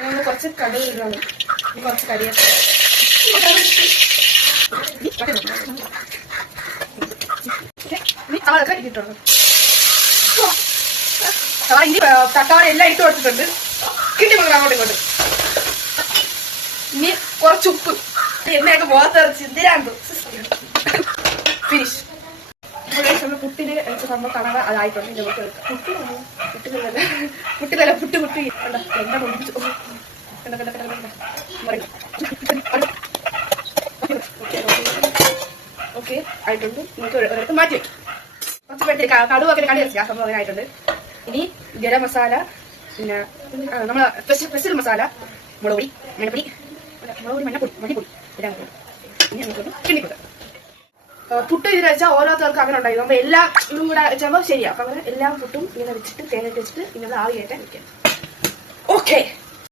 നമ്മൾ കുറച്ച് കടുക് ഇടണം. കുറച്ച് കരിയേപ്പില അതൊക്കെ ഇട്ടിട്ടുണ്ട്. ഇനി തക്കാളി എല്ലാം ഇട്ട് കൊടുത്തിട്ടുണ്ട്. കിട്ടി മക്കൾ അങ്ങോട്ട് ഇങ്ങോട്ട്. ഇനി കുറച്ച് ഉപ്പ്, എണ്ണയൊക്കെ പോകത്തെറിച്ച് എന്തിനാണ് ഫിനിഷ്. പുട്ടിന് സംഭവം കണവ അതായിട്ടുണ്ട്. ഇതിന്റെ പുട്ട് പുട്ടിലല്ല പുട്ട് എണ്ണ പൊടിച്ചു. ഓക്കെ ആയിട്ടുണ്ട്. നമുക്ക് ഒരിടത്ത് മാറ്റി വെക്കും. കുറച്ച് പേര് കടുവൊക്കെ കടി വെച്ചാൽ സംഭവം അങ്ങനെ ആയിട്ടുണ്ട്. ഇനി ഗരം മസാല, പിന്നെ നമ്മളെ സ്പെഷ്യൽ മസാല, മുളക് പൊടി, മഞ്ഞപ്പൊടി, മല്ലിപ്പൊടി എല്ലാം കൂടി. ഇനി നമുക്കൊന്ന് കിണ്ടിക്കൊടുക്കാം. പുട്ട് ഇതിന് വെച്ചാൽ ഓരോരുത്തർക്കും അങ്ങനെ ഉണ്ടായിരുന്നു. അപ്പൊ എല്ലാം ഇതും കൂടെ വെച്ചാൽ ശരിയാവും. അപ്പൊ അങ്ങനെ എല്ലാ പുട്ടും ഇങ്ങനെ വെച്ചിട്ട് തേങ്ങ വെച്ചിട്ട് ഇങ്ങനെ ആവി കയറ്റാൻ വെക്കാം. ഓക്കെ.